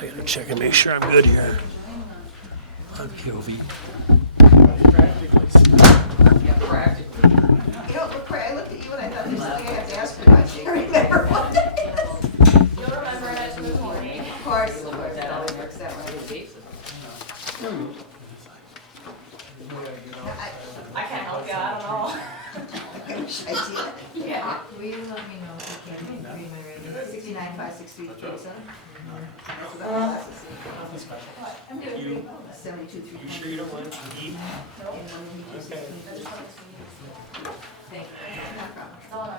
I gotta check and make sure I'm good here. On POV. Yeah, practically. You don't look right. I looked at you and I thought there's something I have to ask you. I can't remember what it You'll remember it in the morning. is. Of course, it always works that way. I can't help you, I don't know. I wish I did. Yeah. Will you let me know if you can read my rating? 69, 5, 6, 3, 37. That's what I was I'm doing 72, 3. You sure you don't want to eat? Okay. Thank you. No, no.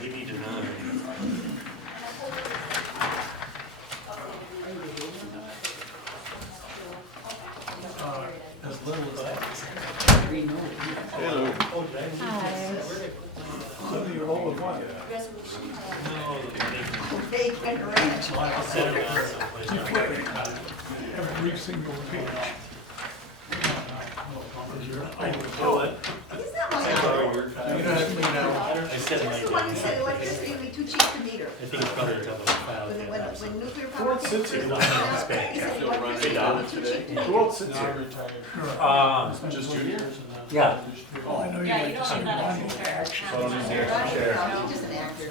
Maybe deny. As little as that. Hello. Oh, did I? Hi. So you're all with what? No, Bacon ranch. I'll set it down someplace. Every single page. He's not my Sorry, dog. you're fine. You don't have to clean out. I said That's the one who said electricity would be too cheap to meter. I think it's probably a couple of files. When nuclear power came sits first, here? he said Still running electricity down would be too today? cheap to meter. Who else sits here? Just you? Yeah. Oh, I know Yeah, like you to don't sit need that behind extra you. chair. So I don't need the extra chair. No, he's just an actor.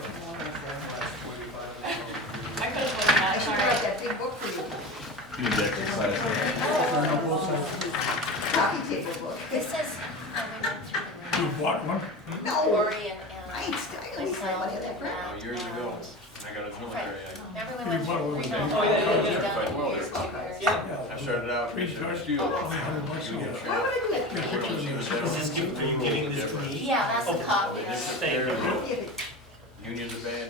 I could have looked at I that, should sorry. write that big book for you. You need to exercise. Coffee table book. It says, You bought one? No, Lori and I ain't stylish. Somebody had that crap. Years ago, I got a military. Everyone You bought a little bit. Oh, yeah. Certified welder. I started out Three research charge, steel. only $100 a year. Why would I do that? Is this, are you giving this to me? Yeah, that's the copy. Thank you. Give it. Unions are bad.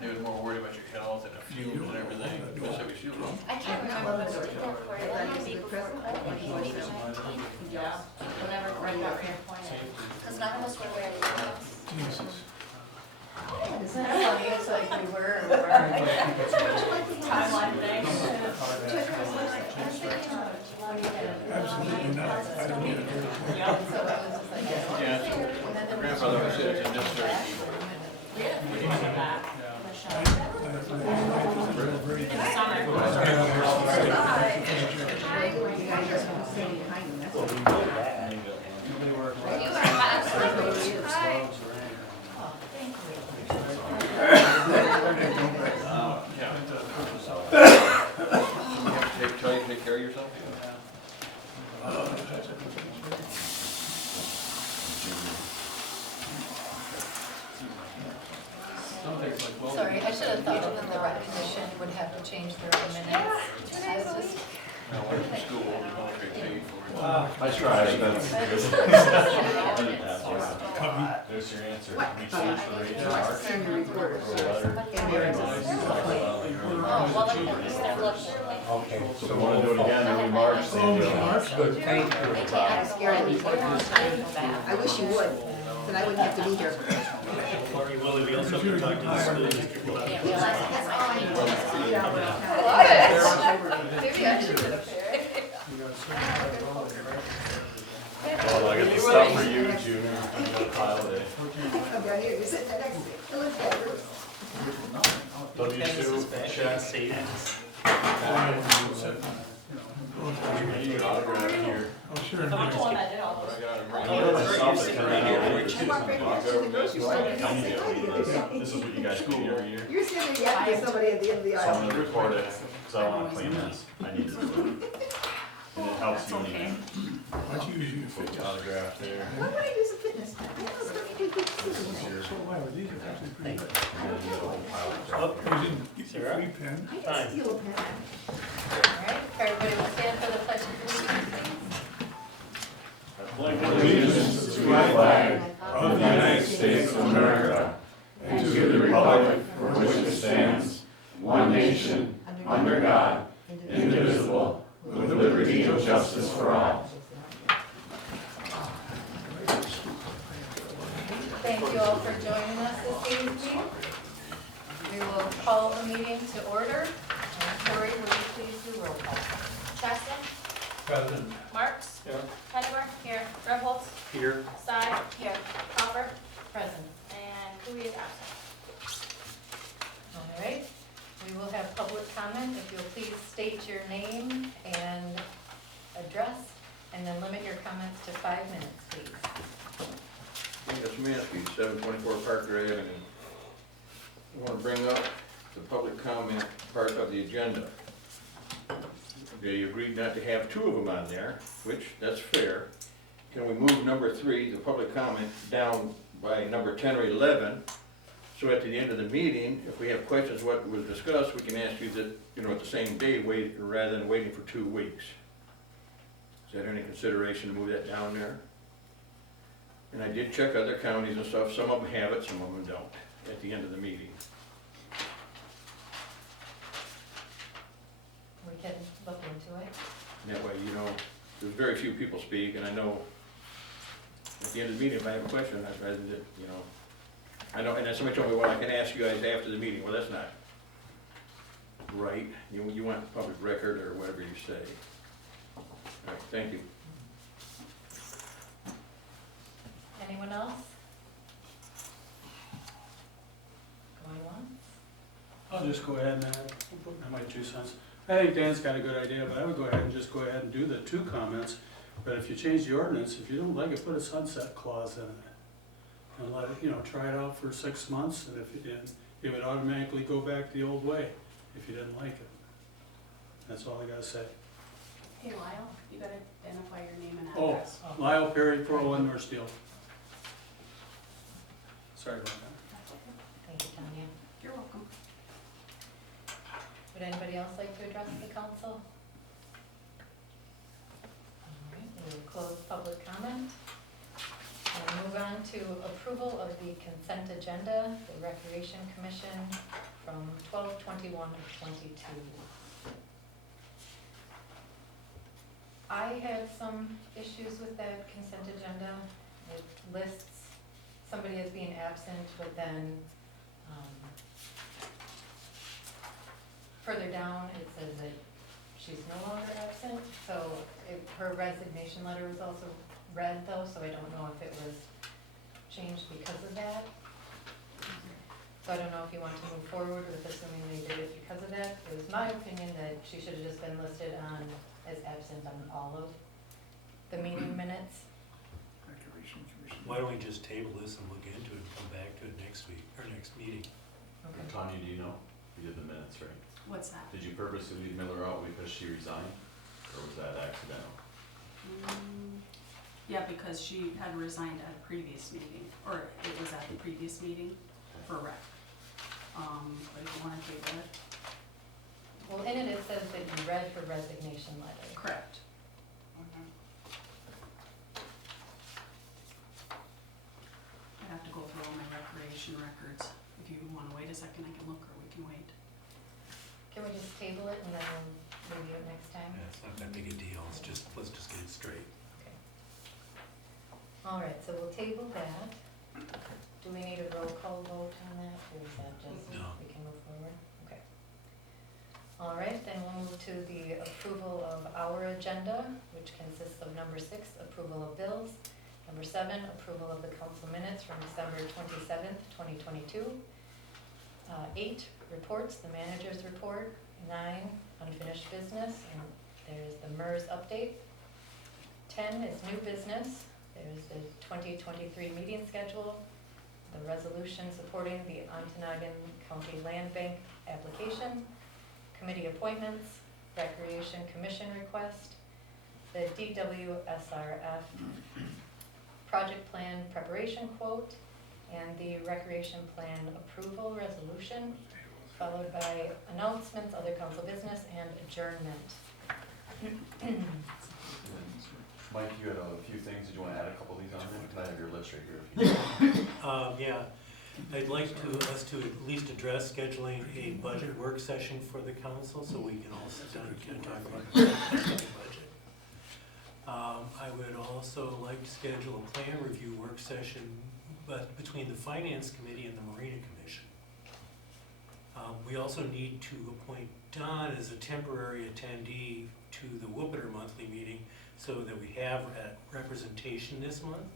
They was more worried about your health and the fumes and everything, especially with fuels. I can't remember what it did that for. It might be before COVID, maybe 19. Yeah. Whenever Brenda got reappointed. Because none of us were wearing masks. Jesus. Isn't that funny? It's like we were. Timeline thing. Absolutely not. I don't need it. Yeah, so it was just like, Yeah, my grandfather was said it's a necessary evil. we didn't really see that. Very In the summer. You guys are staying behind him, that's what. You are absolutely. Hi. Tell you to take care of yourself? Sorry, I should have thought that the recognition would have to change their minutes. I was just, No, I went to school, the military paid for it. I tried, that's. cubby. There's your answer. What? Senior reporter. Oh, well, then at least they're looking. Okay, so we wanna do it again, then we march, Oh, then Mark. They take a long time to go back. I wish you would, then I wouldn't have to be here. Lori, Willie, we also have to talk to the school district about Didn't realize it. That's all I need. Maybe I should have shared. Well, I got the stuff for you, Junior, I'm gonna pile it. I'm down here, you sit there next to me. It looks better. W2, check. savings. You need autograph here. Oh, sure. I'm the one that did all those. I got I it. know myself, I come down here, I walked right past you in the grocery store. and I I need said, to "Hi, read the this. other day." This is what you guys do every year. You're sitting there yapping at somebody at the end of the So I'm aisle. gonna record it, so I wanna clean this, I need to do it. And it helps you when you Why'd you use you for? put your autograph there. Why would I do some fitness? That's not good fitness. So why were these are actually pretty good? And then you get a whole pile of Oh, crap. You didn't get your free pen. I can steal a pen. all right, everybody will stand for the pledge of allegiance, please. Allegiance to the flag of the United States of America and to the republic for which it stands, one nation, under God, indivisible, with liberty and justice for all. Thank you all for joining us this evening. We will call the meeting to order. And Tori, will you please do roll call? Chaston? President. Marks? Yeah. Pettigrew? Here. Rebholz? Here. Side? Here. Copper? Present. And Cooey is absent. will have public comment. If you'll please state your name and address, and then limit your comments to 5 minutes, please. Yes, Mansky, 724 Parker Avenue. I want to bring up the public comment part of the agenda. They agreed not to have 2 of them on there, which, that's fair. Can we move number 3, the public comment, down by number 10 or 11? So at the end of the meeting, if we have questions what was discussed, we can ask you that, at the same day, rather than waiting for 2 weeks. Is that any consideration to move that down there? And I did check other counties and stuff, some of them have it, some of them don't, at the end of the meeting. We can look into it. And that way, there's very few people speak, and I know at the end of the meeting, if I have a question, I'd rather that, I know, and then somebody told me, well, I can ask you guys after the meeting. Well, that's not right. You want public record or whatever you say. All right, thank you. Anyone else? Going once? I'll just go ahead and put my 2 cents. I think Dan's got a good idea, but I would go ahead and just go ahead and do the 2 comments. But if you change the ordinance, if you don't like it, put a sunset clause in it. And let it, try it out for 6 months, and if you didn't, it would automatically go back the old way if you didn't like it. That's all I gotta say. Hey Lyle, you gotta identify your name and Oh, address. Lyle Perry, 401 North Steel. Sorry about that. Thank you, Tanya. You're welcome. Would anybody else like to address the council? All right, we will close public comment. And move on to approval of the consent agenda, the Recreation Commission from 12/21/22. I had some issues with that consent agenda. It lists somebody as being absent, but then further down, it says that she's no longer absent. So her resignation letter was also read though, so I don't know if it was changed because of that. So I don't know if you want to move forward with assuming they did it because of that. It was my opinion that she should have just been listed on as absent on all of the meeting minutes. Why don't we just table this and look into it and come back to it next week, or next meeting? Okay. Tanya, do you know? You did the minutes, right? What's that? Did you purposely leave Miller out because she resigned? Or was that accidental? Yeah, because she had resigned at a previous meeting, or it was at the previous meeting for rec. But if you wanna table it. Well, in it, it says that you read her resignation letter. Correct. I have to go through all my recreation records. If you wanna wait a second, I can look, or we can wait. Can we just table it and then we'll review it next time? Yeah, it's not that big a deal, let's just get it straight. Okay. All right, so we'll table that. Do we need a roll call vote on that, or is that just, No. we can move forward? Okay. All right, then we'll move to the approval of our agenda, which consists of number 6, approval of bills. Number 7, approval of the council minutes from December 27th, 2022. 8, reports, the manager's report. 9, unfinished business, and there's the MERS update. 10 is new business. There's the 2023 meeting schedule, the resolution supporting the Ontonagon County Land Bank application, committee appointments, Recreation Commission request, the DWSRF project plan preparation quote, and the recreation plan approval resolution, followed by announcements, other council business, and adjournment. Mike, you had a few things. Did you want to add a couple of these on there? Can I have your list right here? If you Yeah, I'd like us to at least address scheduling a budget work session for the council, so we can all sit down and talk about the budget. I would also like to schedule a plan review work session, but between the Finance Committee and the Marina Commission. We also need to appoint Don as a temporary attendee to the Whoopiter monthly meeting so that we have representation this month.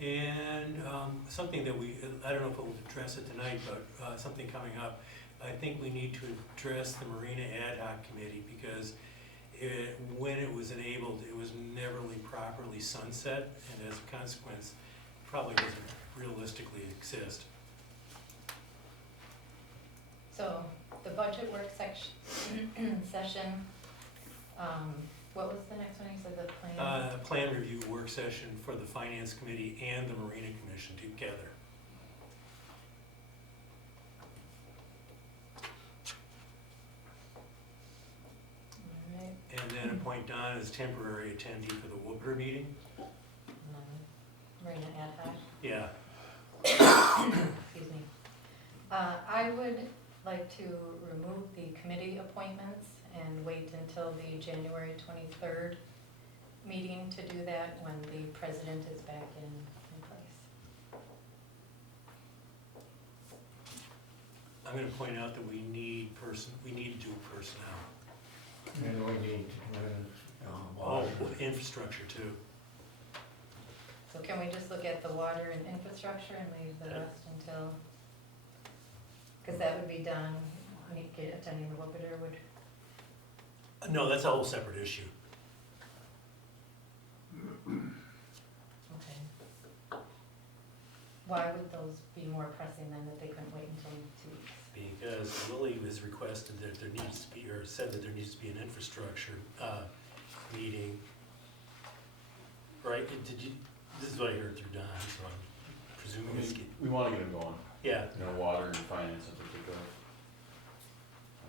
And something that I don't know if we'll address it tonight, but something coming up, I think we need to address the Marina Ad Hoc Committee because when it was enabled, it was never really properly sunset, and as a consequence, probably doesn't realistically exist. So the budget work session, what was the next one? You said the plan? Plan review work session for the Finance Committee and the Marina Commission together. All right. And then appoint Don as temporary attendee for the Woodbury meeting. Marina Ad Hoc. Yeah, Excuse me. I would like to remove the committee appointments and wait until the January 23rd meeting to do that when the president is back in place. I'm gonna point out that we need to do personnel. And we need to do, Oh, infrastructure too. So can we just look at the water and infrastructure and leave the rest until, because that would be done, when you get attending the Wupperter would, No, that's a whole separate issue. okay. Why would those be more pressing than that they couldn't wait until 2 weeks? Because Lily was requested that there needs to be, or said that there needs to be an infrastructure, meeting. Right, did you, this is what I heard through Don, so I'm presuming it's, We wanna get them going, yeah, you know, water and finance in particular.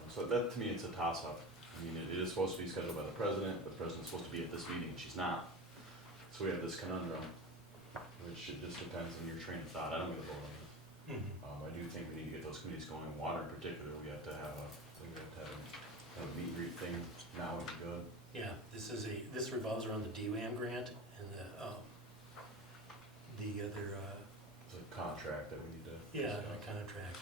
So that, to me, it's a toss-up. I mean, it is supposed to be scheduled by the president's supposed to be at this meeting, she's not. So we have this conundrum, which it just depends on your train of thought, I don't get a vote on it. I do think we need to get those committees going, water in particular, we have to have a meet and greet thing now would be good. yeah, this revolves around the DWAM grant and the other, It's a contract that we need to. yeah, a contract.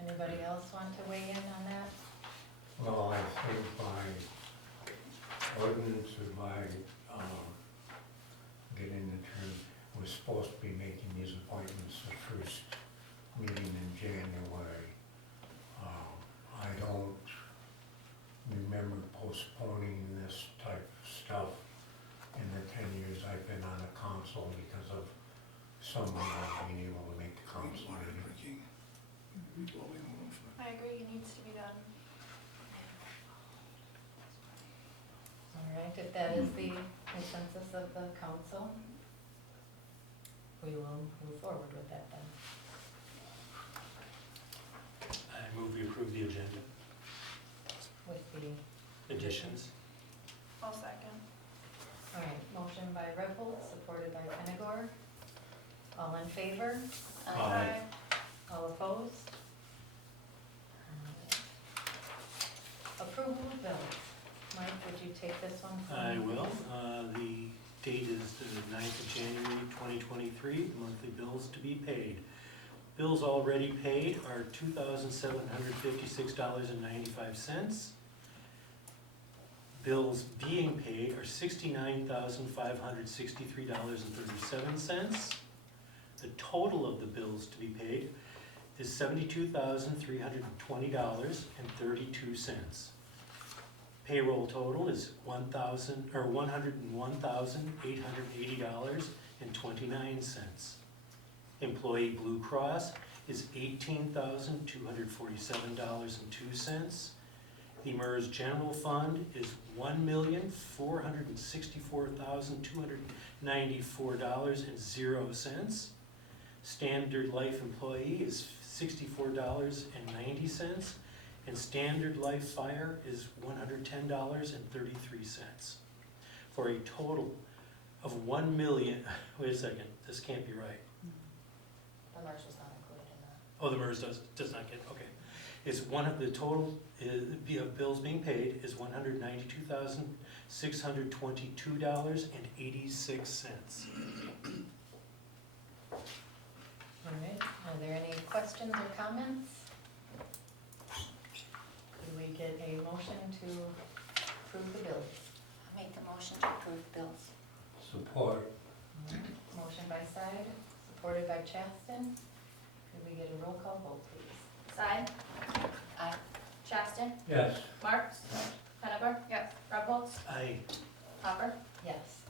Anybody else want to weigh in on that? well, I think by ordinance or by, getting the term, we're supposed to be making these appointments the first meeting in January. I don't remember postponing this type of stuff in the 10 years I've been on the council because of someone not being able to make the council meeting. I agree, it needs to be done. All right, if that is the consensus of the council, we will move forward with that then. I move we approve the agenda, With the, additions. I'll second. all right, motion by Revolt, supported by Penagor. All in favor? Aye. All opposed? Approval of bills. Mike, would you take this one? from I me, will. please? The date is the 9th of January 2023, monthly bills to be paid. Bills already paid are $2,756.95. Bills being paid are $69,563.37. The total of the bills to be paid is $72,320.32. Payroll total is $101,880.29. Employee Blue Cross is $18,247.02. The MERS General Fund is $1,464,294.00. Standard Life Employee is $64.90. And Standard Life Fire is $110.33. For a total of $1,000,000, wait a second, this can't be right. The MERS was not included in that. Oh, the MERS does not get, okay. It's the total of bills being paid is $192,622.86. All right, are there any questions or comments? Could we get a motion to approve the bills? I'll make the motion to approve the bills. Support. Motion by Side, supported by Chaston. Could we get a roll call vote, please? Side? Aye. Chaston? Yes. Marks? Pettigrew? Yes. Rebholz? Aye. Hopper? Yes.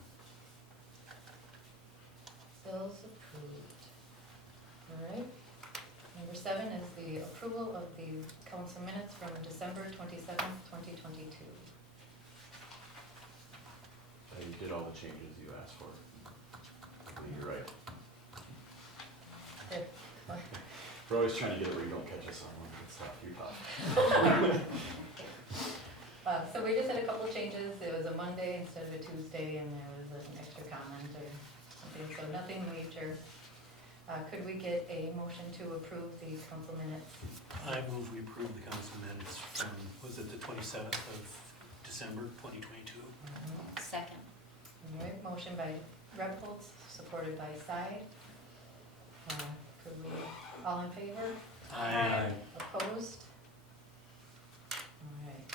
Bills approved. All right. Number 7 is the approval of the council minutes from December 27th, 2022. You did all the changes you asked for. I believe you're right. Good. We're always trying to get it where you don't catch us on one good stuff, you're tough. So we just had a couple changes. It was a Monday instead of a Tuesday, and there was an extra comment or something, so nothing major. Could we get a motion to approve the council minutes? I move we approve the council minutes from, was it the 27th of December 2022? Second. All right, motion by Rebholz, supported by Side. Could we, all in favor? Aye. Opposed? All right.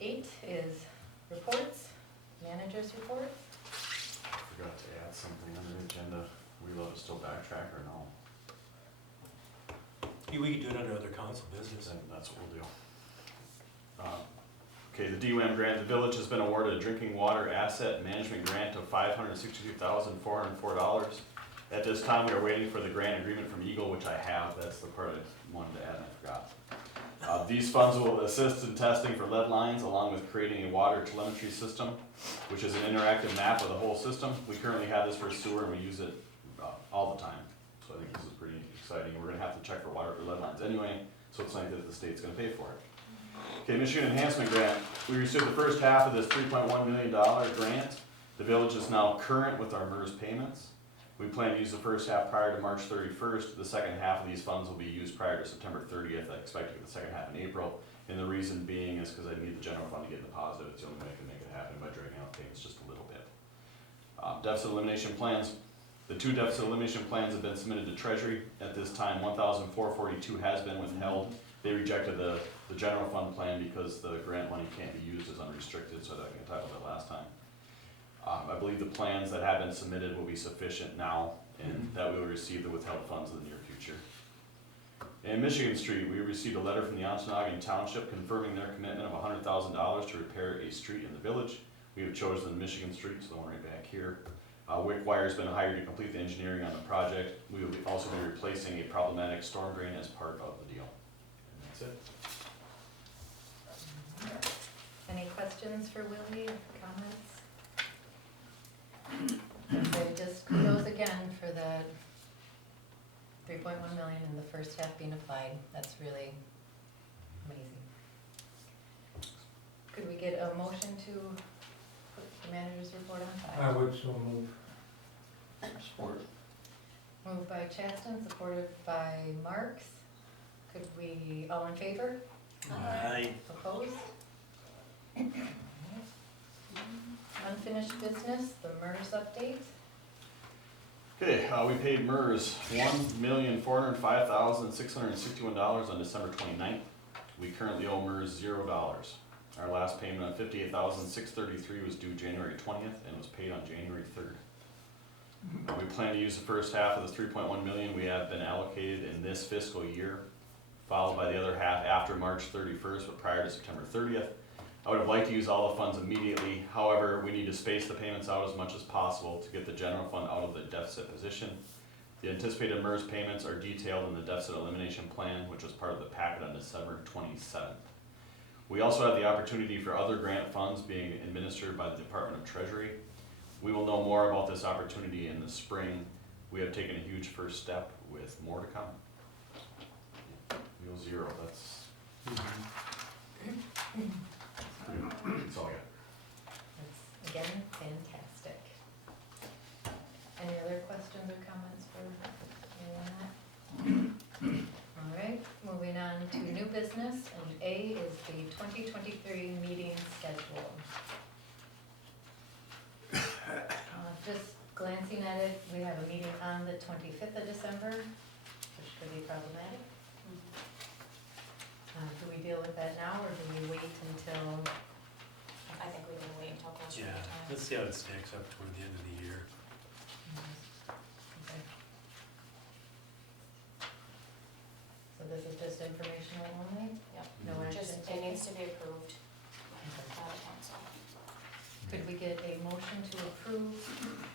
8 is reports, manager's report. Forgot to add something on the agenda. We allowed to still backtrack or no? We could do it under other council business. Then that's what we'll do. Okay, the DUM grant, the village has been awarded a drinking water asset management grant of $562,404. At this time, we are waiting for the grant agreement from Eagle, which I have. That's the part I wanted to add and I forgot. These funds will assist in testing for lead lines along with creating a water telemetry system, which is an interactive map of the whole system. We currently have this for sewer and we use it all the time. So I think this is pretty exciting. We're gonna have to check for water or lead lines anyway, so it's nice that the state's gonna pay for it. Okay, Michigan Enhancement Grant. We received the first half of this $3.1 million grant. The village is now current with our MERS payments. We plan to use the first half prior to March 31st. The second half of these funds will be used prior to September 30th. I expect to get the second half in April. And the reason being is because I need the general fund to get deposited. It's the only way I can make it happen by dragging out payments just a little bit. Deficit elimination plans. The 2 deficit elimination plans have been submitted to Treasury. At this time, $1,442 has been withheld. They rejected the general fund plan because the grant money can't be used as unrestricted, so that I can talk about that last time. I believe the plans that have been submitted will be sufficient now, and that we will receive the withheld funds in the near future. In Michigan Street, we received a letter from the Ontonagon Township confirming their commitment of $100,000 to repair a street in the village. We have chosen Michigan Street, so the one right back here. Wick Wire has been hired to complete the engineering on the project. We will also be replacing a problematic storm drain as part of the deal. And that's it. Any questions for Willie, comments? So just kudos again for the 3.1 million in the first half being applied. That's really amazing. Could we get a motion to put the manager's report on I file? would so move. Support. Moved by Chaston, supported by Marks. Could we, all in favor? Aye. Opposed? Unfinished business, the MERS update. Okay, we paid MERS $1,405,661 on December 29th. We currently owe MERS $0. Our last payment on $58,633 was due January 20th and was paid on January 3rd. We plan to use the first half of the $3.1 million we have been allocated in this fiscal year, followed by the other half after March 31st, but prior to September 30th. I would have liked to use all the funds immediately. However, we need to space the payments out as much as possible to get the general fund out of the deficit position. The anticipated MERS payments are detailed in the deficit elimination plan, which was part of the packet on December 27th. We also have the opportunity for other grant funds being administered by the Department of Treasury. We will know more about this opportunity in the spring. We have taken a huge first step with more to come. Wheel 0, that's all I got. That's, again, fantastic. Any other questions or comments for anyone on that? All right, moving on to new business, and A is the 2023 meeting schedule. Just glancing at it, we have a meeting on the 25th of December, which could be problematic. Do we deal with that now, or do we wait until? I think we can wait until closer to Yeah, the time. let's see how it stacks up toward the end of the year. Okay. motion to approve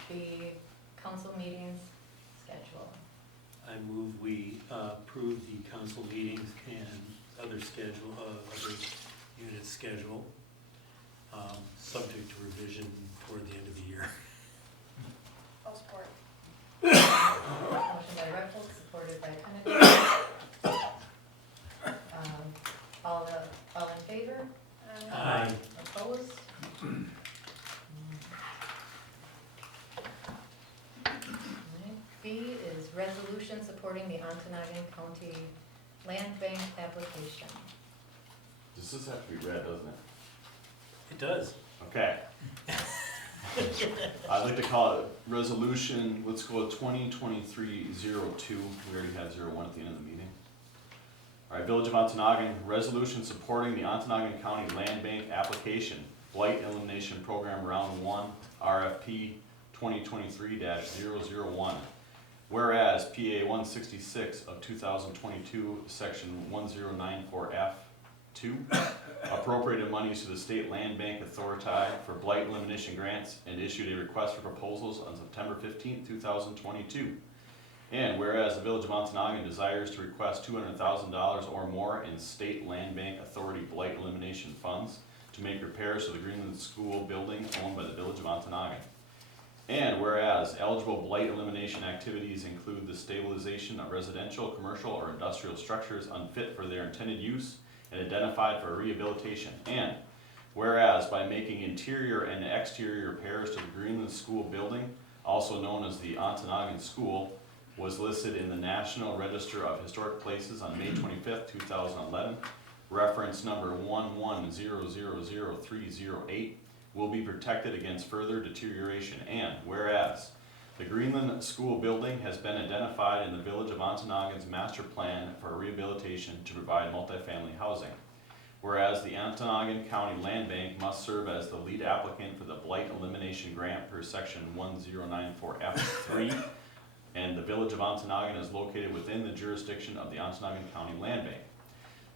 the council meetings schedule? I move we approve the council meetings and other unit schedule, subject to revision toward the end of the year. I'll support. Motion by Reynolds, supported by Ontonagon. All in favor? Aye. Opposed? Alright, B is resolution supporting the Ontonagon County Land Bank application. Does this have to be read, doesn't it? It does. Okay. I'd like to call it resolution, let's go with 2023-02. We already had 01 at the end of the meeting. All right, Village of Ontonagon, resolution supporting the Ontonagon County Land Bank application, Blight Elimination Program Round 1, RFP 2023-001. Whereas PA 166 of 2022, Section 1094F2, appropriated monies to the State Land Bank Authority for blight elimination grants and issued a request for proposals on September 15, 2022. And whereas the Village of Ontonagon desires to request $200,000 or more in State Land Bank Authority blight elimination funds to make repairs to the Greenland School building owned by the Village of Ontonagon. And whereas eligible blight elimination activities include the stabilization of residential, commercial, or industrial structures unfit for their intended use and identified for rehabilitation. And whereas by making interior and exterior repairs to the Greenland School building, also known as the Ontonagon School, was listed in the National Register of Historic Places on May 25th, 2011, reference number 11000308, will be protected against further deterioration. And whereas the Greenland School building has been identified in the Village of Ontonagon's master plan for rehabilitation to provide multifamily housing. Whereas the Ontonagon County Land Bank must serve as the lead applicant for the blight elimination grant per section 1094F3, and the Village of Ontonagon is located within the jurisdiction of the Ontonagon County Land Bank.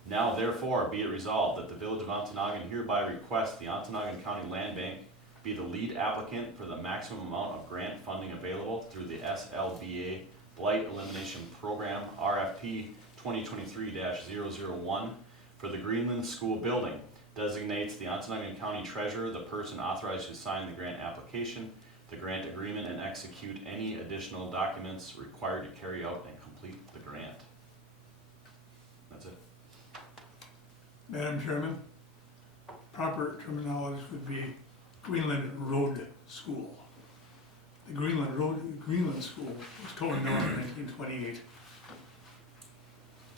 Now therefore be it resolved that the Village of Ontonagon hereby requests the Ontonagon County Land Bank be the lead applicant for the maximum amount of grant funding available through the SLBA Blight Elimination Program RFP 2023-001 for the Greenland School building, designates the Ontonagon County Treasurer the person authorized to sign the grant application, the grant agreement, and execute any additional documents required to carry out and complete the grant. That's it. Madam Chairman, proper terminology would be Greenland Road School. The Greenland School was totally known in 1928.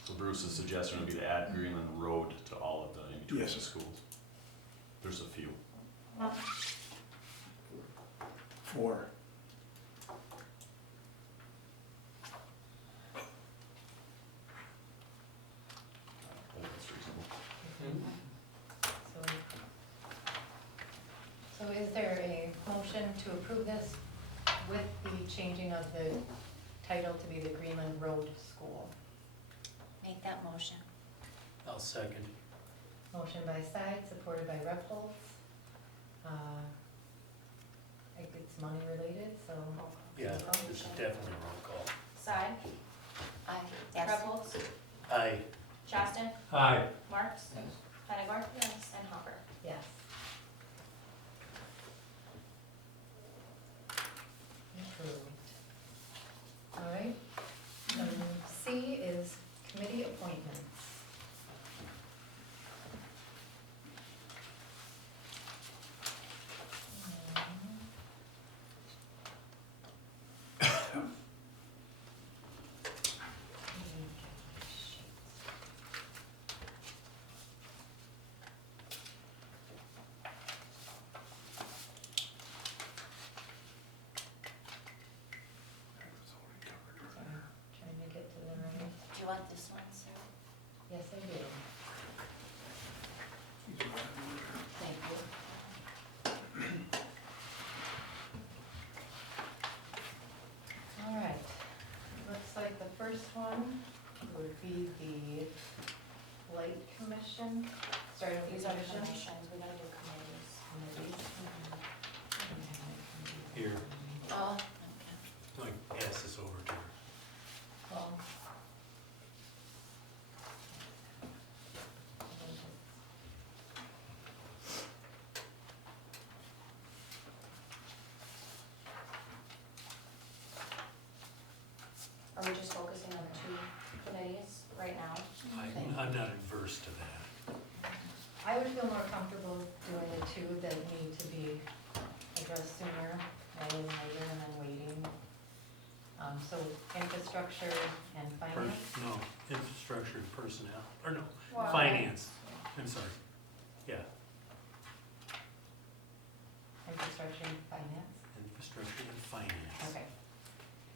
So Bruce's suggestion would be to add Greenland Road to all of the in-between Yes. schools. There's a few. 4. That's reasonable. So is there a motion to approve this with the changing of the title to be the Greenland Road School? Make that motion. I'll second. Motion by Side, supported by Repholz. It's money related, so. Yeah, this is definitely a roll call. Side, Aye. Rebholz, Aye. Chaston, Aye. Marks, Hennegar, Yes. and Hopper. Yes. Approved. All right. C is committee appointments. Trying to get to the right. Do you want this one, sir? Yes, I do. Thank you. All right, looks like the first one would be the Light Commission, starting with These the are commission. commissions, we gotta do committees. Committees. Here, Oh, like, pass this over to her. Well. Are we just focusing on 2 committees right now? I'm not adverse to that. I would feel more comfortable doing the two that need to be addressed sooner rather than later and then waiting. So infrastructure and finance, No, infrastructure and personnel, or no, Why? finance, I'm sorry, yeah, infrastructure and finance, infrastructure and finance. okay.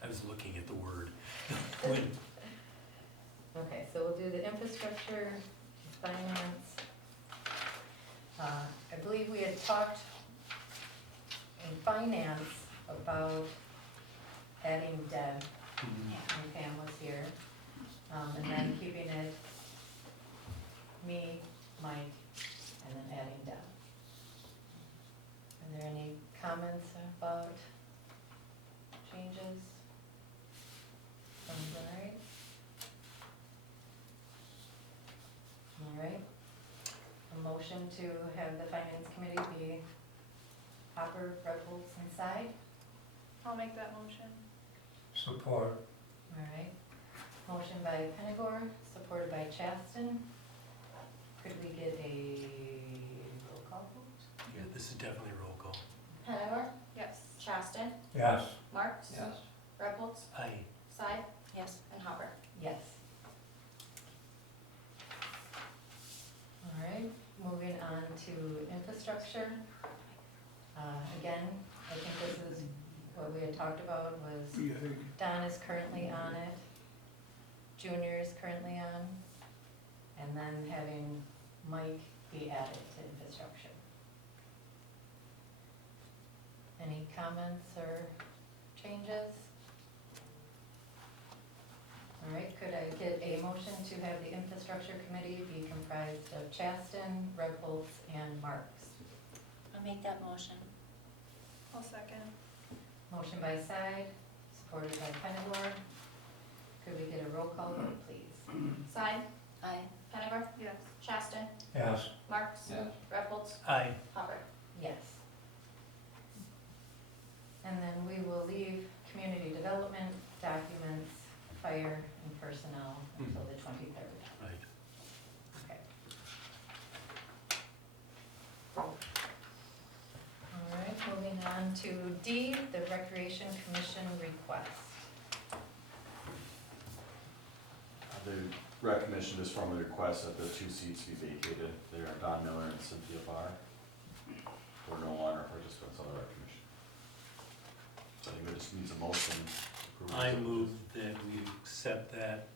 I was looking at the word. Okay, so we'll do the infrastructure, finance. I believe we had talked in finance about adding Deb, and Pam was here, and then keeping it me, Mike, and then adding Deb. Are there any comments about changes? Sounds all right? All right. A motion to have the finance committee be Hopper, Rebels, and Side. I'll make that motion. Support. All right. Motion by Penagor, supported by Chaston. Could we get a roll call vote? Yeah, this is definitely a roll call. Penagor, Yes. Chaston, Yes. Marks. Rebholz, Aye. Side, yes. and Hopper. Yes. All right, moving on to infrastructure. Again, I think this is what we had talked about was Don is currently on it, Junior is currently on, and then having Mike be added to infrastructure. Any comments or changes? All right, could I get a motion to have the infrastructure committee be comprised of Chaston, Rebholz, and Marks? I'll make that motion. I'll second. Motion by Side, supported by Penagor. Could we get a roll call vote, please? Side, Aye. Penagor, Yes. Chaston, Yes. Marks. Rebholz, Aye. Hopper. Yes. And then we will leave community development, documents, fire, and personnel until the 23rd. Right. Okay. All right, moving on to D, the Recreation Commission request. The rec commission just formally requests that the 2 seats be vacated. They are Don Miller and Cynthia Barr. We're no longer participants on the rec commission. So I think it just needs a motion. to approve I this. move that we accept that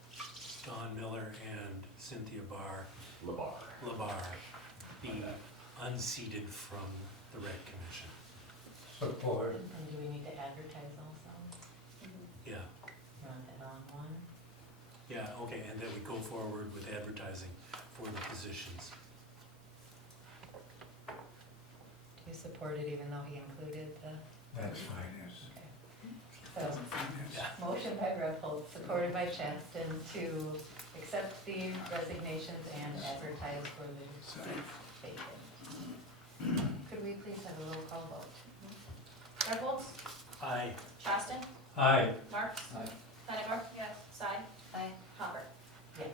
Don Miller and Cynthia Labar be unseated from the rec commission. Support. And do we need to advertise also? Yeah, Run it on one? yeah, okay, and that we go forward with advertising for the positions. Do you support it even though he included the? That's fine, yes. Okay. So, motion by Rebholz, supported by Chaston to accept the resignations and advertise for the seat vacant. Could we please have a roll call vote? Rebholz, Aye. Chaston, Aye. Marks. Penagor, Yes. Side, Aye. Hopper. Yes.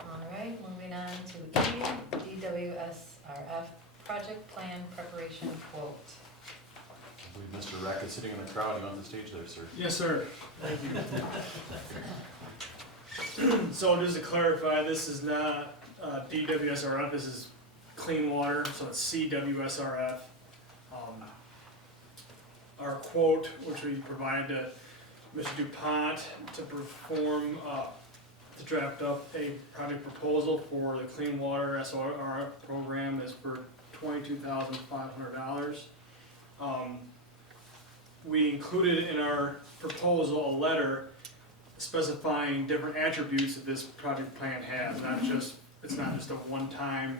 All right, moving on to E, DWSRF project plan preparation quote. I believe Mr. Reck is sitting in the crowd. You want the stage there, sir? Yes, sir. Thank you. So just to clarify, this is not DWSRF, this is clean water, so it's CWSRF. Our quote, which we provided to Mr. DuPont to perform, to draft up a project proposal for the clean water SRF program is for $22,500. We included in our proposal a letter specifying different attributes that this project plan has, it's not just a one-time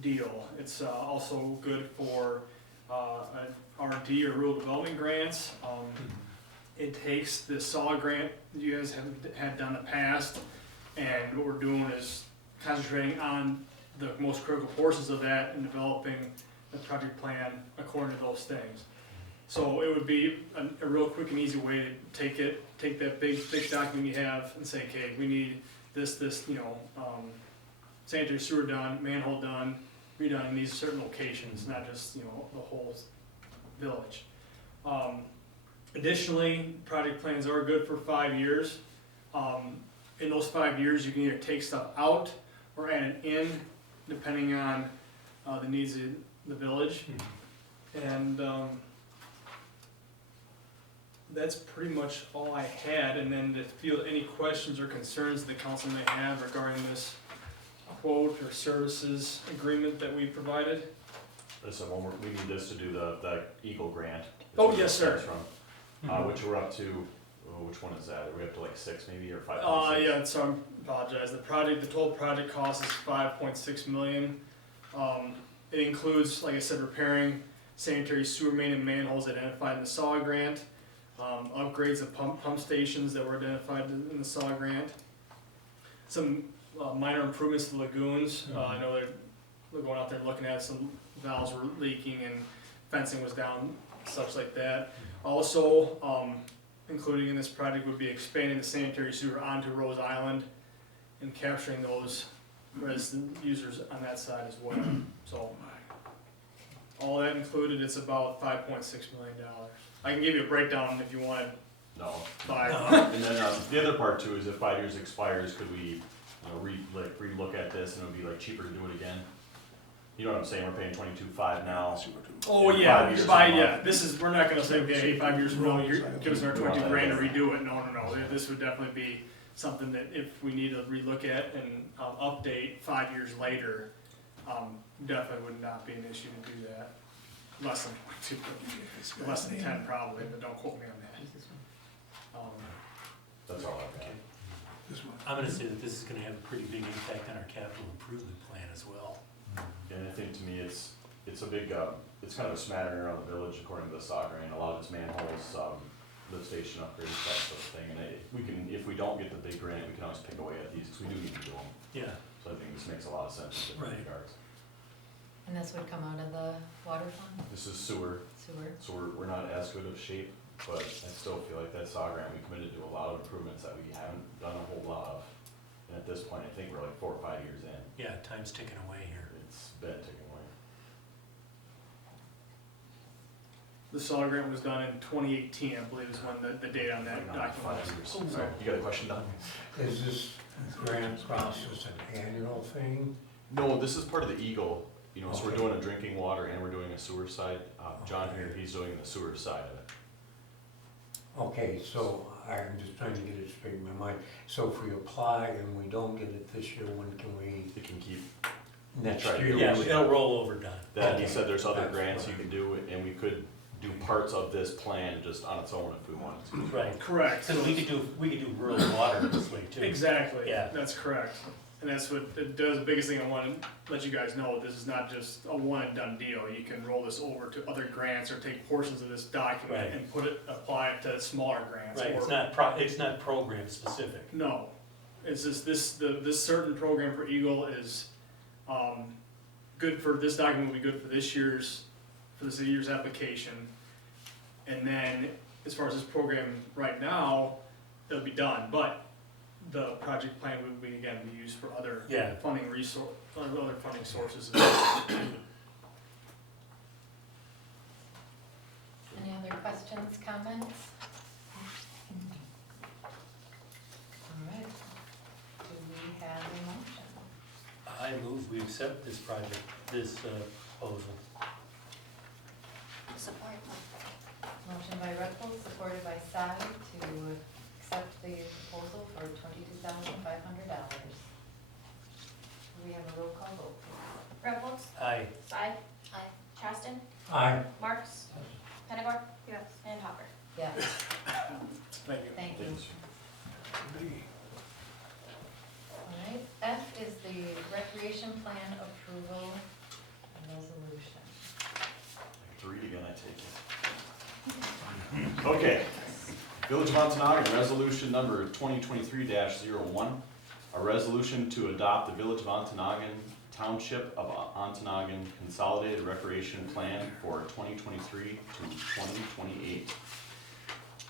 deal. It's also good for an R&D or rural development grants. It takes the solid grant you guys had done in the past, and what we're doing is concentrating on the most critical portions of that and developing the project plan according to those things. So it would be a real quick and easy way to take that big document you have and say, okay, we need this, sanitary sewer done, manhole done, redone in these certain locations, not just, the whole village. Additionally, project plans are good for 5 years. In those 5 years, you can either take stuff out or add it in, depending on the needs of the village. And that's pretty much all I had. And then to field any questions or concerns the council may have regarding this quote or services agreement that we provided. Listen, we need this to do the Eagle grant. Oh, yes, sir. Which we're up to, which one is that? Are we up to like 6 maybe, or 5? Yeah, so I apologize. The total project cost is $5.6 million. It includes, like I said, repairing sanitary sewer main and manholes identified in the SAW grant, upgrades of pump stations that were identified in the SAW grant, some minor improvements to lagoons. I know they're going out there looking at some valves were leaking and fencing was down, such like that. Also, including in this project would be expanding the sanitary sewer onto Rose Island and capturing those resident users on that side as well. So, all that included, it's about $5.6 million. I can give you a breakdown if you wanted. No. No. And then the other part too is if 5 years expires, could we, re-look at this and it would be like cheaper to do it again? You know what I'm saying? We're paying $22,500 now. Oh In yeah, 5 years we're not gonna say, okay, hey, 5 years from now, give us our 20 grand to redo it. No. This would definitely be something that if we need to relook at and update 5 years later, definitely would not be an issue to do that. Less than 22, less than 10 probably, but don't quote me on that. That's all I've got. I'm gonna say that this is gonna have a pretty big impact on our capital improvement plan as well. And I think to me, it's a big, it's kind of a smattering around the village according to the SAW grant. A lot of it's manholes, lift station upgrades, that sort of thing. And if we don't get the big grant, we can always pick away at these, because we do need to do them. Yeah. So I think this makes a lot of sense in different regards. And this would come out of the water fund? This is sewer, Sewer? so we're not as good of shape, but I still feel like that SAW grant, we committed to a lot of improvements that we haven't done a whole lot of. And at this point, I think we're like 4 or 5 years in. Yeah, time's ticking away here. It's been ticking away. The SAW grant was done in 2018, I believe is when the date on that Not document 5 was. years. Sorry, you got a question, Don? Is this grant process an annual thing? No, this is part of the Eagle, so we're doing a drinking water and we're doing a sewer side. John here, he's doing the sewer side of it. Okay, so I'm just trying to get it straight in my mind. So if we apply and we don't get it this year, when can we, It can keep, next Try to year? do Yeah, it'll roll over, Don. that, he Okay. said there's other That's grants you fine. can do, and we could do parts of this plan just on its own if we wanted to. Right. Correct. Because we could do rural water this way too. Exactly, Yeah. that's correct. And that's what it does. The biggest thing I want to let you guys know, this is not just a one and done deal. You can roll this over to other grants or take portions of this document Right. and apply it to smaller grants. Right, or- it's not program specific. No, it's just this certain program for Eagle is, good for, this document will be good for this year's application. And then, as far as this program right now, it'll be done, but the project plan would be, again, be used for other Yeah. funding other funding sources. Any other questions, comments? All right. Do we have a motion? I move we accept this project, this proposal. Support. Motion by Reckles, supported by Sy, to accept the proposal for $22,500. We have a roll call vote, please. Reynolds, Aye. Sy, Aye. Chaston, Aye. Marks, Pettigrew. Yes. And Hopper. Yes, Thank you. thank you. Thanks. All right, F is the recreation plan approval resolution. To read Okay. Village of Ontonagon, resolution number 2023-01. A resolution to adopt the Village of Ontonagon Township of Ontonagon Consolidated Recreation Plan for 2023 to 2028.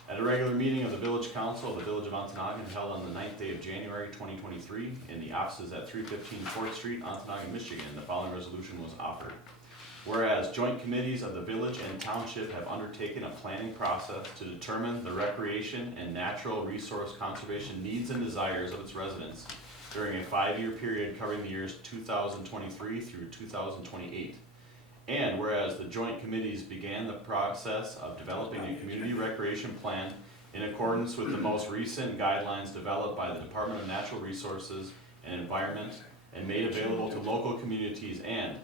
At a regular meeting of the Village Council of the Village of Ontonagon held on the 9th day of January 2023 in the offices at 315 4th Street, Ontonagon, Michigan, the following resolution was offered. Whereas joint committees of the village and township have undertaken a planning process to determine the recreation and natural resource conservation needs and desires of its residents during a 5-year period covering the years 2023 through 2028. And whereas the joint committees began the process of developing a community recreation plan in accordance with the most recent guidelines developed by the Department of Natural Resources and Environment and made available to local communities, and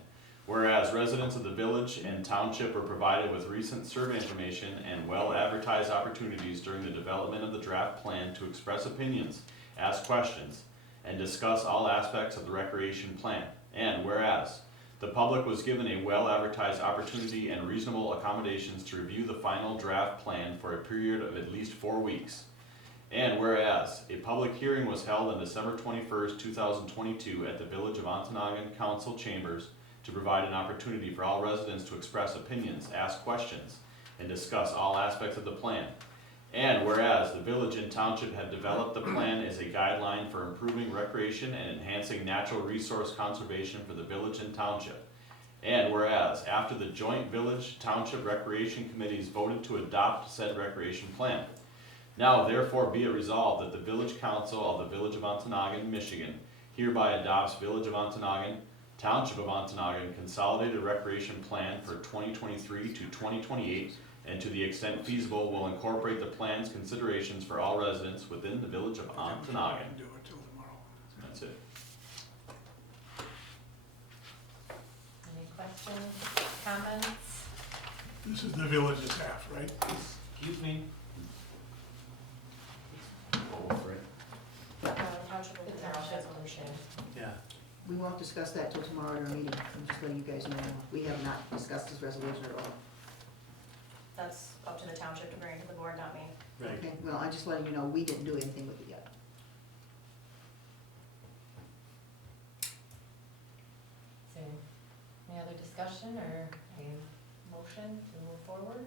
whereas residents of the village and township were provided with recent survey information and well-advertised opportunities during the development of the draft plan to express opinions, ask questions, and discuss all aspects of the recreation plan. And whereas the public was given a well-advertised opportunity and reasonable accommodations to review the final draft plan for a period of at least 4 weeks. And whereas a public hearing was held on December 21st, 2022 at the Village of Ontonagon Council Chambers to provide an opportunity for all residents to express opinions, ask questions, and discuss all aspects of the plan. And whereas the village and township have developed the plan as a guideline for improving recreation and enhancing natural resource conservation for the village and township. And whereas after the joint village township recreation committees voted to adopt said recreation plan. Now therefore be it resolved that the village council of the Village of Ontonagon, Michigan hereby adopts Village of Ontonagon, Township of Ontonagon Consolidated Recreation Plan for 2023 to 2028, and to the extent feasible will incorporate the plan's considerations for all residents within the Village of Ontonagon. Do it till tomorrow. That's it. Any questions, comments? This is the village's half, right? Excuse me? Township of Ontonagon resolution. Yeah. We won't discuss that till tomorrow at our meeting, I'm just letting you guys know, we have not discussed this resolution at all. That's up to the township to bring to the board, not me. Right. Okay, well, I'm just letting you know, we didn't do anything with it yet. Is there any other discussion or a motion to move forward?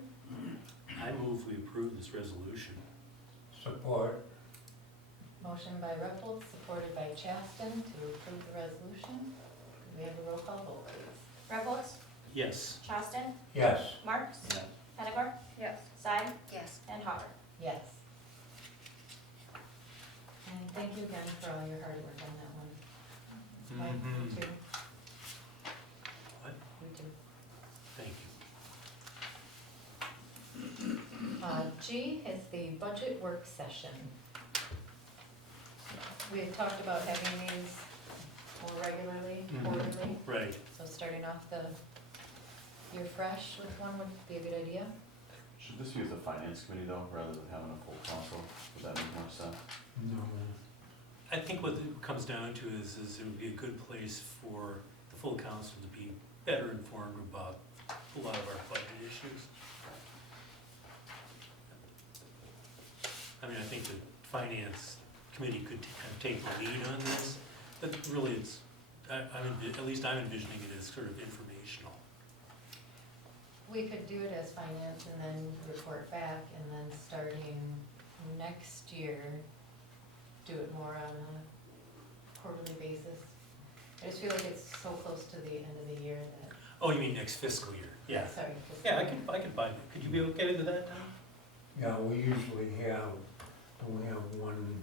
I move we approve this resolution. Support. Motion by Reynolds, supported by Chaston to approve the resolution. Could we have a roll call vote, please? Revolts, Yes. Chaston, Yes. Marks, Yeah. Pettigore, Yes. Side, Yes. and Hopper. Yes. And thank you again for all your hard work on that one. Mike, you too. What? You too. Thank you. G is the budget work session. We had talked about having these more regularly, Mhm. quarterly, Right. so starting off the year fresh with one would be a good idea. Should this be with the finance committee though, rather than having a full council? Would that make more sense? No. I think what it comes down to is it would be a good place for the full council to be better informed about a lot of our budget issues. I mean, I think the finance committee could kind of take the lead on this, but really it's, at least I'm envisioning it as sort of informational. We could do it as finance and then report back, and then starting next year, do it more on a quarterly basis. I just feel like it's so close to the end of the year that. Oh, you mean next fiscal year? Yeah. Sorry. Yeah, I could buy, could you be okay with that, Tom? Yeah, we usually have one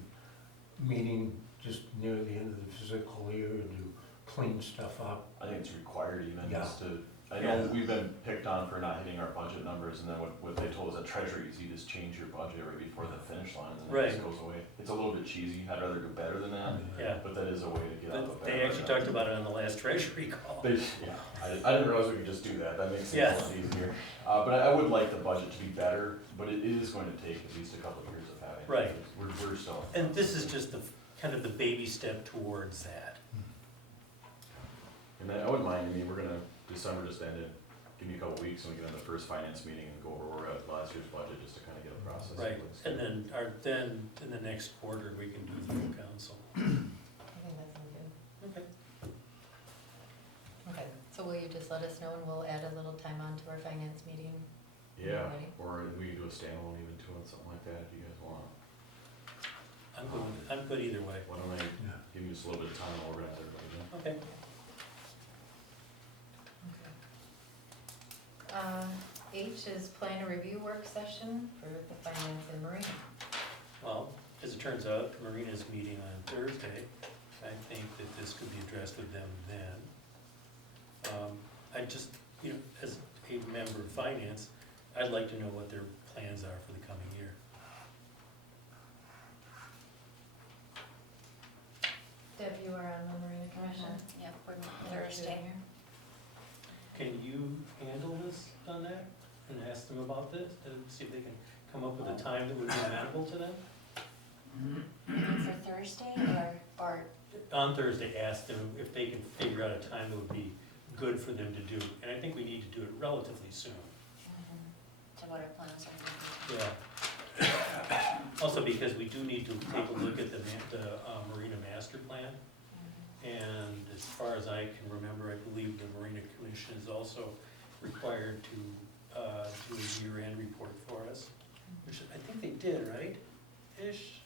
meeting just near the end of the fiscal year to clean stuff up. I think it's required even Yeah. just to, I know we've been picked on for not hitting our budget numbers, and then what they told us at Treasury is you just change your budget right before the finish line, and then it just goes away. It's a little bit cheesy, I'd rather do better than that, Yeah. but that is a way to get out of But bad. they actually talked about it on the last treasury call. Yeah, I didn't realize we could just do that, that makes Yeah. things a lot easier. But I would like the budget to be better, but it is going to take at least a couple of years of having it. Right. We're still. And this is just the, kind of the baby step towards that. And I wouldn't mind, I mean, we're gonna, December just ended, give me a couple weeks and we get in the first finance meeting and go over where we're at last year's budget, just to kind of get a process. in Right, place. and then in the next quarter, we can do the full council. I think that sounds good. Okay. Okay, so will you just let us know and we'll add a little time on to our finance meeting? Yeah, Alrighty. or we can do a standalone even to it, something like that, if you guys want. I'm good either way. Why don't I Yeah. give you just a little bit of time to organize everybody then? Okay. H is plan a review work session for the finance and marine. Well, as it turns out, Marina's meeting on Thursday. I think that this could be addressed with them then. I just, as a member of finance, I'd like to know what their plans are for the coming year. Deb, you are on the marina commission? Yep, we're You're Thursday. here. Can you handle this on that and ask them about this, and see if they can come up with a time that would be amenable to them? For Thursday or On Thursday, ask them if they can figure out a time that would be good for them to do, and I think we need to do it relatively soon. to what our plans are. Yeah. Also because we do need to take a look at the Marina Master Plan. And as far as I can remember, I believe the Marina Commission is also required to do a year-end report for us, which I think they did, right? Ish?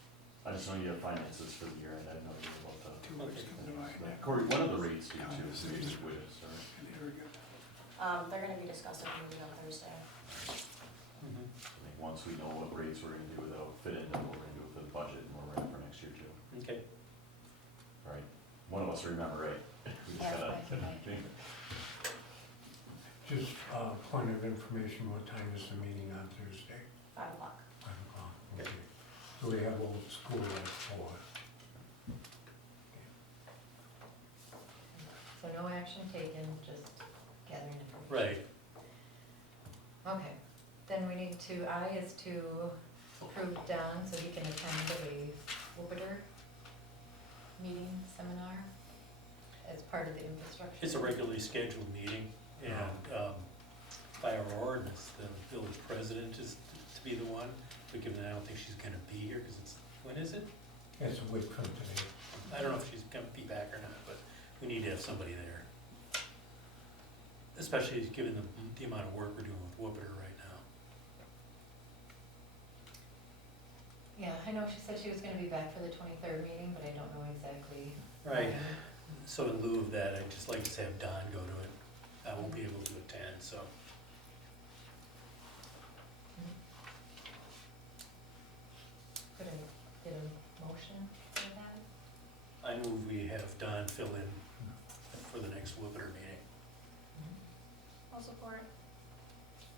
I just know you have finances for the year, and I didn't know you were about that. Okay. Corey, one of the rates do too, so maybe just wait, sorry. They're gonna be discussing moving on Thursday. Mhm. I think once we know what rates we're gonna do, that'll fit into what we're gonna do for the budget and what we're in for next year too. Okay. All right, one of us will remember, right? We just Yeah, gotta- right. Just, point of information, what time is the meeting on Thursday? 5 o'clock. 5 o'clock, okay. So we have old school at 4. So no action taken, just gathering information. Right. Okay, then we need to, I is to approve Don so he can attend a Woodbury meeting seminar as part of the infrastructure. It's a regularly scheduled meeting, and by our ordinance, the village president is to be the one, but given that I don't think she's gonna be here, because it's, when is it? That's a week from today. I don't know if she's gonna be back or not, but we need to have somebody there. Especially given the amount of work we're doing with Woodbury right now. Yeah, I know she said she was gonna be back for the 23rd meeting, but I don't know exactly. Right. when. So in lieu of that, I'd just like to have Don go to it. I won't be able to attend, so. Could I get a motion for that? I move we have Don fill in for the next Woodbury meeting. I'll support.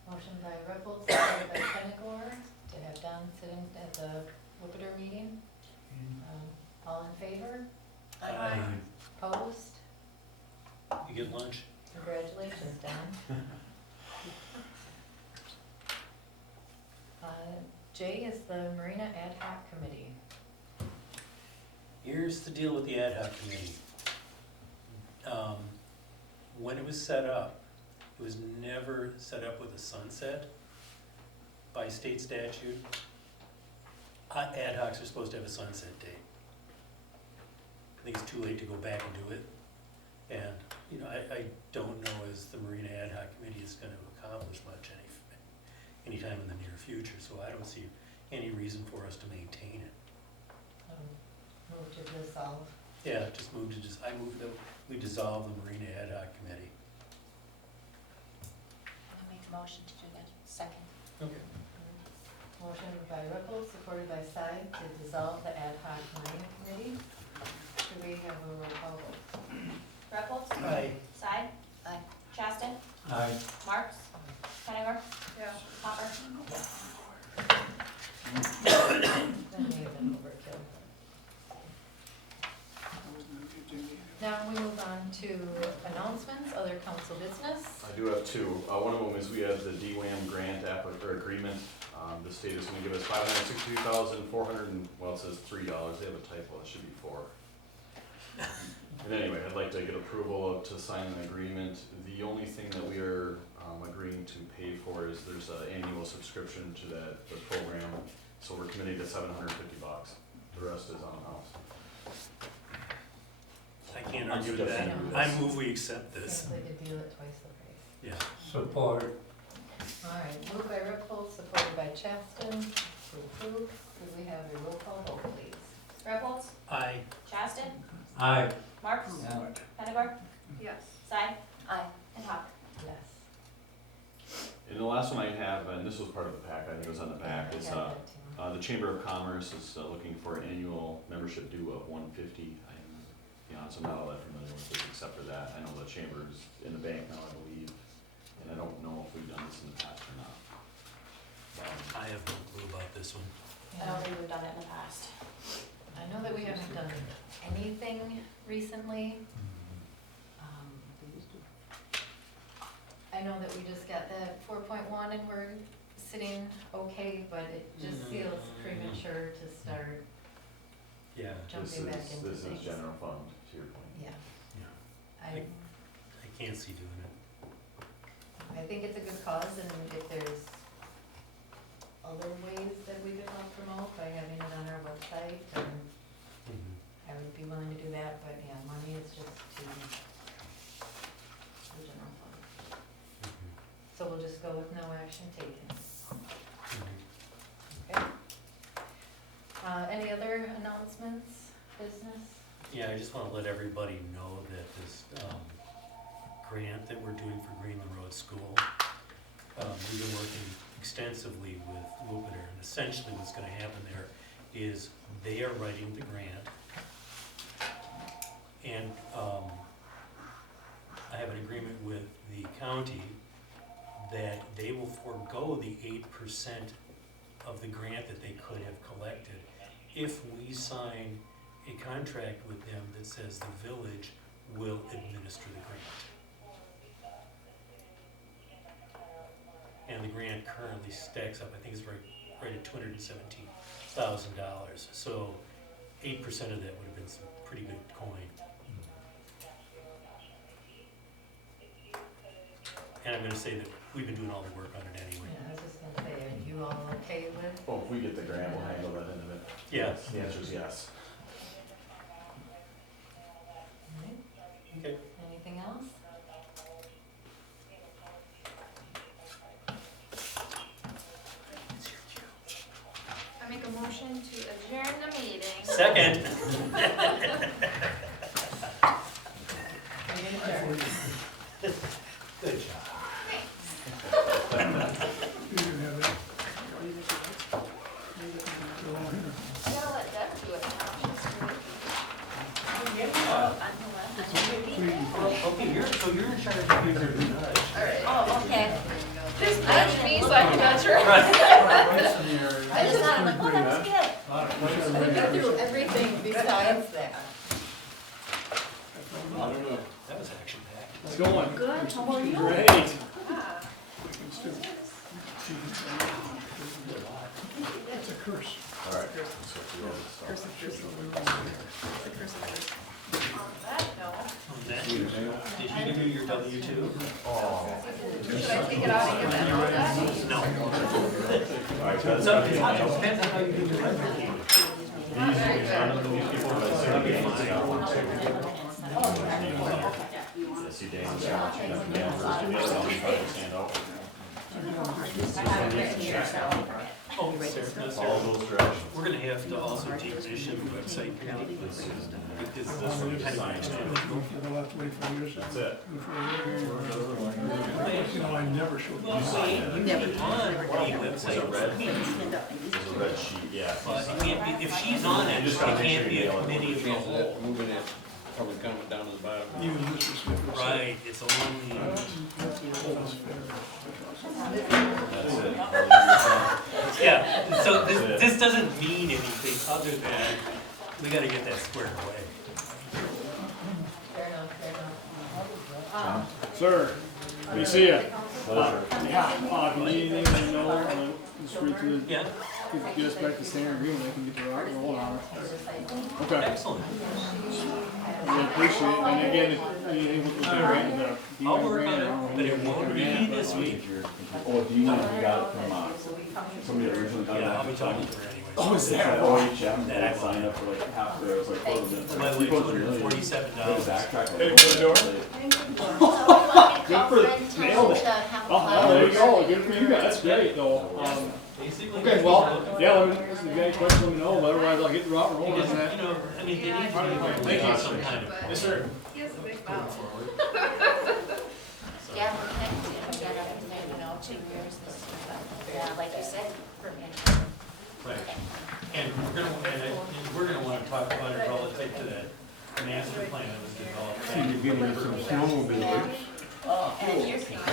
Motion by Ripples, supported by Kenigor, to have Don sit in at the Woodbury meeting. All in favor? Aye. Opposed? You get lunch? Congratulations, Don. J is the Marina Ad Hoc Committee. Here's the deal with the ad hoc committee. When it was set up, it was never set up with a sunset by state statute. Ad hocs are supposed to have a sunset date. I think it's too late to go back and do it. And, I don't know as the Marina Ad Hoc Committee is gonna accomplish much anytime in the near future, so I don't see any reason for us to maintain it. Move to dissolve. Yeah, I move that we dissolve the Marina Ad Hoc Committee. I'll make a motion to do that. Second. Okay. Motion by Ripples, supported by Side, to dissolve the Ad Hoc Marina Committee. Do we have a roll call vote? Reynolds? Aye. Side? Aye. Chaston? Aye. Marks? Kenninger? Yeah. Hopper? That may have been overkill. Now we move on to announcements, other council business. I do have two. One of them is we have the DWAM grant agreement. The state is gonna give us $563,400 and, well, it says $3. They have a typo, it should be 4. And anyway, I'd like to get approval to sign an agreement. The only thing that we are agreeing to pay for is there's an annual subscription to the program, so we're committing to $750. The rest is on house. I can't argue with that. I move we accept this. Seems like a deal at twice the price. Yeah. Support. All right, moved by Ripples, supported by Chaston, to approve. Could we have a roll call vote, please? Ripples, Aye. Chaston, Aye. Marks, Pennegar, Yes. Side, Aye. and Hawk. Yes. And the last one I have, and this was part of the pack, I think it was on the back, is, I got that too. the Chamber of Commerce is looking for an annual membership due of $150. To be honest, I'm not all that familiar with this except for that. I know the chamber is in the bank now, I believe, and I don't know if we've done this in the past or not. I have no clue about this one. I don't think we've done it in the past. I know that we haven't done anything recently. I know that we just got that 4.1 and we're sitting okay, but it just feels premature to start Yeah. jumping back into This things. is general fund, to your point. Yeah, Yeah. I can't see doing it. think it's a good cause, and if there's other ways that we could help promote by having it on our website, then I would be willing to do that, but yeah, money is just too, the general fund. So we'll just go with no action taken. Okay. Any other announcements, business? Yeah, I just wanna let everybody know that this, grant that we're doing for Green the Road School, we've been working extensively with Wupiter, and essentially what's gonna happen there is they are writing the grant, and, I have an agreement with the county that they will forego the 8% of the grant that they could have collected if we sign a contract with them that says the village will administer the grant. And the grant currently stacks up, I think it's right at $217,000. So 8% of that would have been some pretty good coin. And I'm gonna say that we've been doing all the work on it anyway. Yeah, I was just gonna say, are you all okay with? Well, if we get the grant, we'll handle that end of it. Yeah. The answer is yes. Alright, Okay. anything else? I make a motion to adjourn the meeting. Second. Meeting adjourned. Good job. I gotta let Deb do it now. Okay, so you're in charge of your nudge. Oh, okay. Just nudge me so I can nudge her. I just thought, I'm like, oh, that was good. I think I threw everything besides that. I don't know. That was action packed. It's going. Good, how are you? Great. It's a curse. All right. So if you want to start. That, no. Did you do your W-2? Should I take it out and give that all that? No. All right, that's So, everything it else. depends on how you do your resume. Not very good. These people that say they want to see out. Oh, Yeah, see Dan's got you, and Dan first, and the other one try to stand out. I have it written here, so. Oh, Sarah, Follow those directions. we're gonna have to also decommission the website committee, because this one kind of extended. We'll have to wait for years. That's it. You know, I never showed. Well, see, you Never. can be on the Was it website, red? Stand up. There's a red sheet, yeah. but it can't be, if she's on it, You it just gotta make can't sure be you a nail it. committee of the Chances whole. of moving it, probably coming down to the bottom. Even this was never said. Right, it's only, That's the oldest fair. That's it. yeah, so this doesn't mean anything other than, we gotta get that squared away. Fair enough, fair enough. Sir, we see ya. Pleasure. Yeah, if you need anything, you know, just read through the Yeah, get us back to standard agreement, they can get the rock rolling on it. Okay, Excellent. I appreciate it, and again, if anything with the grant, the I'll DUI work grant, on I don't know it, but it what won't the be grant, this but- week. Oh, do you know if you got it from, somebody that originally done that? Yeah, I'll be talking to her anyway. Oh, is that OHM, That I that signed up for like half their, it was like 12 minutes. By the way, $247. Backtrack. Hey, put the door. So we want me to call for Fred and tell nailed him it. to have a Oh, there you file. go, good for you guys, that's great though. Basically. Okay, well, yeah, let me, if you have any questions, let me know, but otherwise I'll get the rock rolling Because, on that. you know, I mean, they need to be able to Thank you. some kind of. Yes, sir. He has a big Going mouth. forward. Yeah, we're connected, we got everything, 2 years, this is, yeah, like you said, permanent. Right. And we're gonna wanna talk about it relative to that master plan that was developed. See, you're getting some snowmobilers. And you're starting.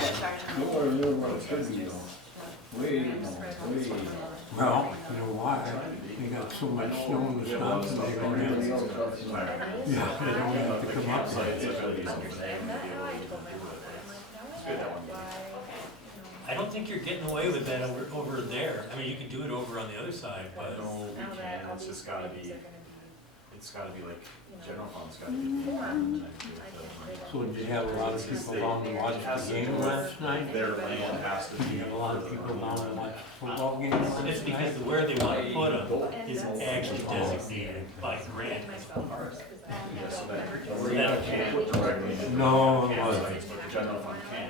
Well, you know why? They got so much snow in Wisconsin, they don't have, yeah, they don't have to come up there. I don't think you're getting away with that over there. I mean, you can do it over on the other side, but. No, we can, it's just gotta be, it's gotta be like, general fund's gotta be. So did you have a lot of people down to watch the game last night? Their land has to Did be. you have a lot of people down to watch the football game last It's night? because where they wanna put them is actually designated by grant. Yeah, so that, So we that- can't put directly into the No, it wasn't. campsites, but the general fund can.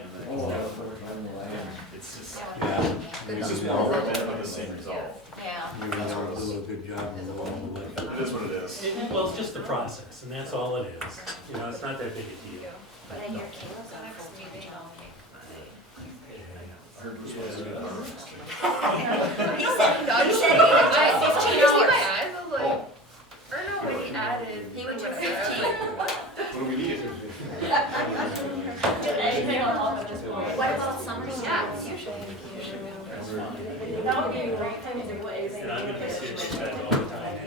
It's just, Yeah. it's just more work than the same result. Yeah. You know, do a good job with all the way. It is what it is. Well, it's just the process, and that's all it is. You know, it's not that big a deal. But I hear Kayla's on full time job. I heard Bruce was doing it. He said he had 15 You see hours. my eyes? I was like, or no, when he added. He would do 15. What do we need? What about summer school? Yeah, you should. And I'm gonna be sitting inside all the time.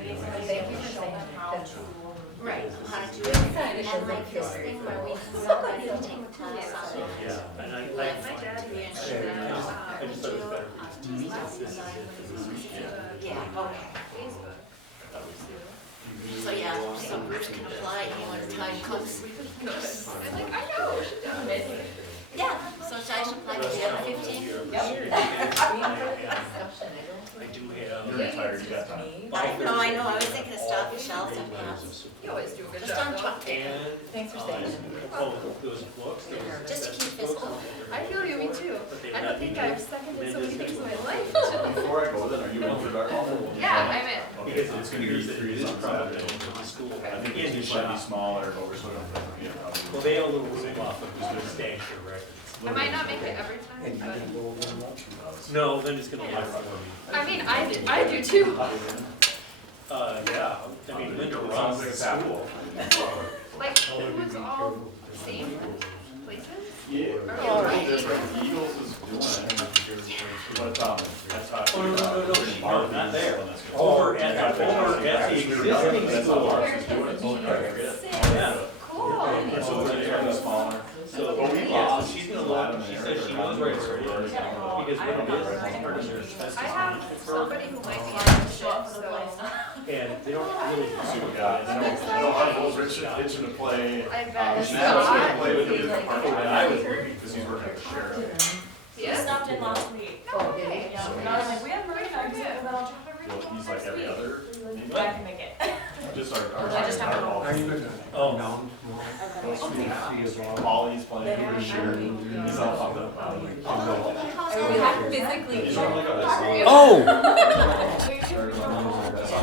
Right, how to do it. And like this thing where we can somebody to take a class on it. Yeah, and I My dad used to just thought it was better. This is it for this week. Yeah, okay. So yeah, so Bruce can apply when the time comes. I'm like, I know, we should do it. Yeah, so should I apply for the other 15? I do have. You're retired, you got time. I know, I was thinking of Stop and Shelf and You always do a good just job on though. truck day, And. Thanks for saying Oh, those books. just to keep physical. I feel you, me too. I don't think I've seconded so many things in my life. Before I go then, are you in for dark? Yeah, I'm in. Okay, it's gonna be 3 days on Saturday. I think it might be smaller, but we're still gonna, yeah, probably. Well, they all move off of the Stanford records. I might not make it every time, but, No, then it's gonna work for me. I mean, I do too. Yeah, I mean, Linda Sounds runs like the it's school. Apple. Like, it was all same places? Yeah, Or it's a all little right? different. Eagles is doing it. But, that's how. Oh, no, not there. Oh, Over at the existing That's how school. ours is doing it. It's only right here. Yeah. Cool. And so it's gonna be smaller. So, yeah, so she's gonna look, she says she knows where it's at. Because what it is, it's part of their I special have program. somebody who might be interested, so. And they don't really. See what guys, I know our goals are itching to play. I bet. Snap's gonna play with him in the Like, park when I was working, because he's working at the sheriff. He is? Stopped in last week. No way. Yeah, and I was like, we have money, I'm just gonna go drop everything Well, off he's like next every week. other, But I can make it. just our I just have to ball. Are you gonna Oh. announce tomorrow? Ollie's playing for the sheriff, he's all pumped up. We have physically. He's only got this long. Oh! We